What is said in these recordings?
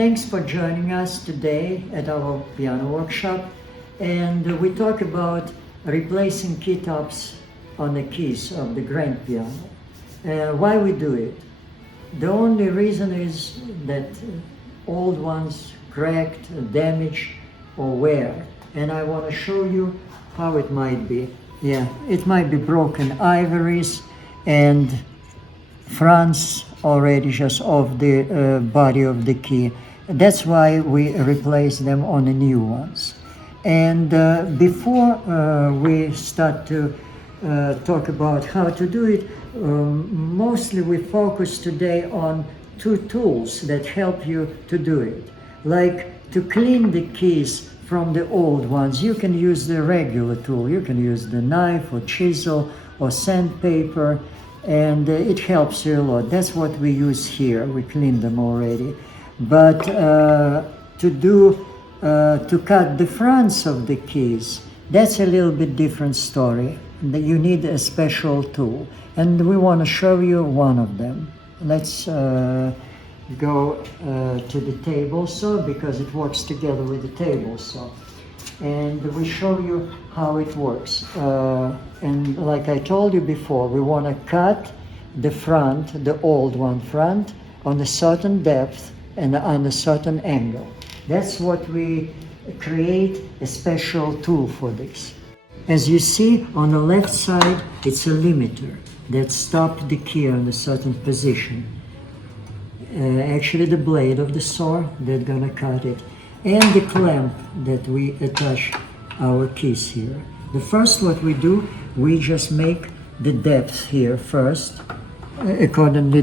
Thanks for joining us today at our piano workshop, and we talk about replacing keytops on the keys of the grand piano. Why we do it? The only reason is that old ones cracked, damaged, or wear, and I want to show you how it might be. Yeah, it might be broken ivories and fronts already just off the body of the key. That's why we replace them on the new ones. And before we start to talk about how to do it, mostly we focus today on two tools that help you to do it. Like to clean the keys from the old ones, you can use the regular tool. You can use the knife or chisel or sandpaper, and it helps you a lot. That's what we use here. We clean them already. But to cut the fronts of the keys, that's a little bit different story. You need a special tool, and we want to show you one of them. Let's go to the table saw, because it works together with the table saw, and we show you how it works. And like I told you before, we want to cut the front, the old one front, on a certain depth and on a certain angle. That's what we create a special tool for this. As you see on the left side, it's a limiter that stops the key in a certain position. Actually the blade of the saw that's gonna cut it, and the clamp that we attach our keys here. The first what we do, we just make the depth here first, according to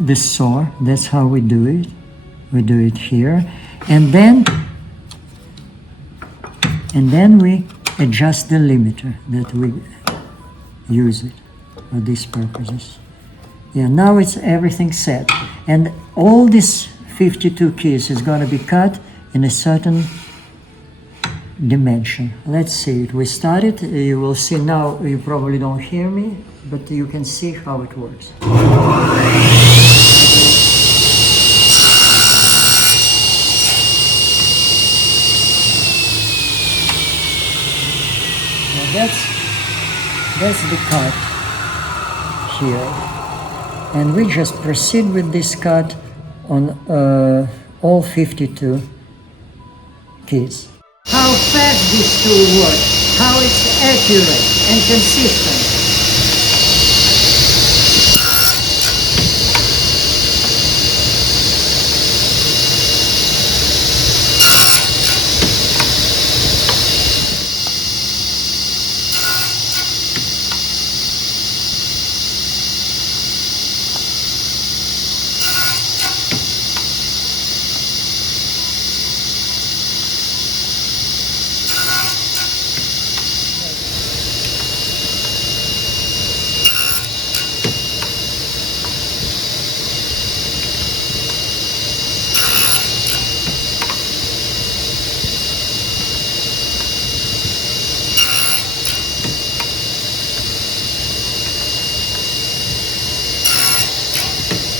the saw. That's how we do it. We do it here, and then we adjust the limiter that we use it for these purposes. Yeah, now it's everything set, and all these 52 keys is going to be cut in a certain dimension. Let's see it. We started. You will see now. You probably don't hear me, but you can see how it works. Now that's the cut here. And we just proceed with this cut on all 52 keys. How fast this tool works, how it's accurate and consistent.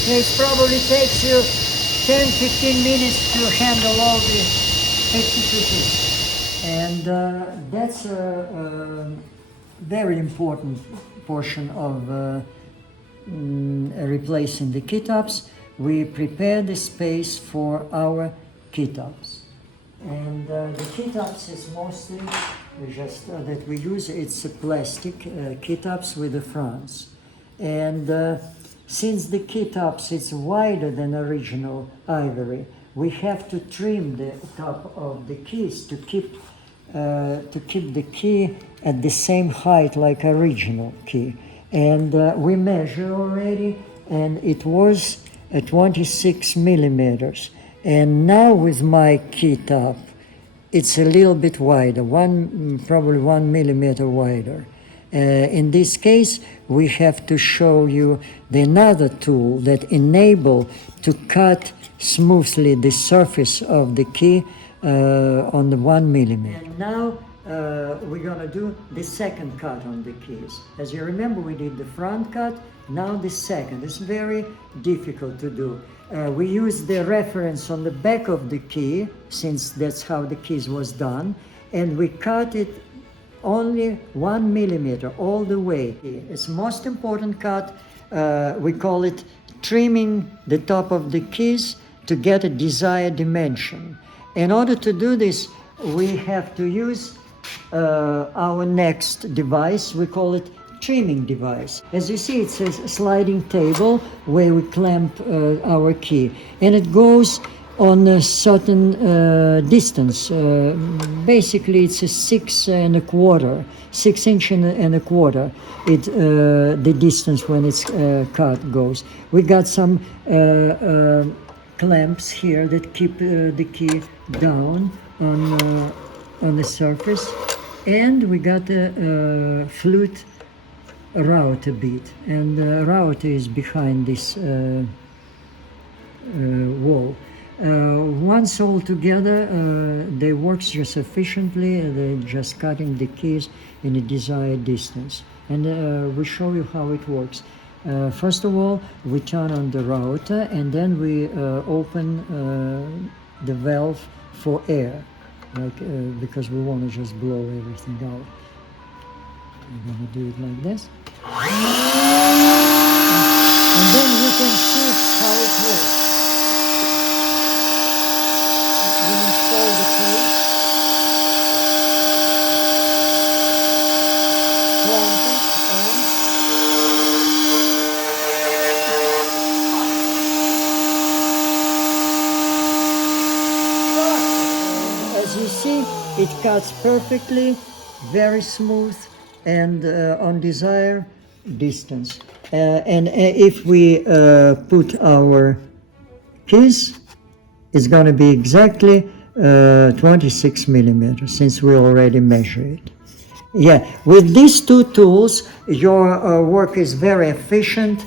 It probably takes you 10-15 minutes to handle all the 52 keys. And that's a very important portion of replacing the keytops. We prepare the space for our keytops. And the keytops is mostly just that we use, it's a plastic keytops with the fronts. And since the keytops is wider than original ivory, we have to trim the top of the keys to keep the key at the same height like original key. And we measure already, and it was 26 millimeters. And now with my keytop, it's a little bit wider, probably 1 millimeter wider. In this case, we have to show you another tool that enable to cut smoothly the surface of the key on the 1 millimeter. And now we're gonna do the second cut on the keys. As you remember, we did the front cut, now the second. It's very difficult to do. We use the reference on the back of the key, since that's how the keys was done, and we cut it only 1 millimeter all the way. It's most important cut. We call it trimming the top of the keys to get a desired dimension. In order to do this, we have to use our next device. We call it trimming device. As you see, it's a sliding table where we clamp our key, and it goes on a certain distance. Basically, it's a 6 inch and a quarter. The distance when it's cut goes. We got some clamps here that keep the key down on the surface, and we got a flute router bit, and the router is behind this wall. Once all together, they work just efficiently. They're just cutting the keys in a desired distance, and we show you how it works. First of all, we turn on the router, and then we open the valve for air, like because we want to just blow everything out. We're gonna do it like this, and then you can see how it works. We install the key, clamp it, and as you see, it cuts perfectly, very smooth, and on desired distance. And if we put our keys, it's going to be exactly 26 millimeters, since we already measured it. Yeah, with these two tools, your work is very efficient,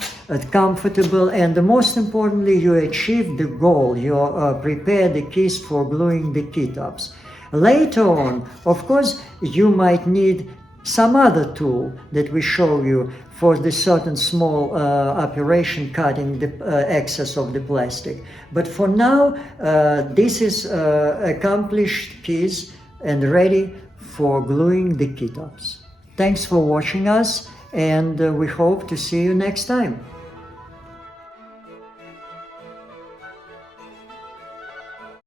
comfortable, and most importantly, you achieve the goal. You prepare the keys for gluing the keytops. Later on, of course, you might need some other tool that we show you for the certain small operation, cutting the excess of the plastic. But for now, this is accomplished keys and ready for gluing the keytops. Thanks for watching us, and we hope to see you next time.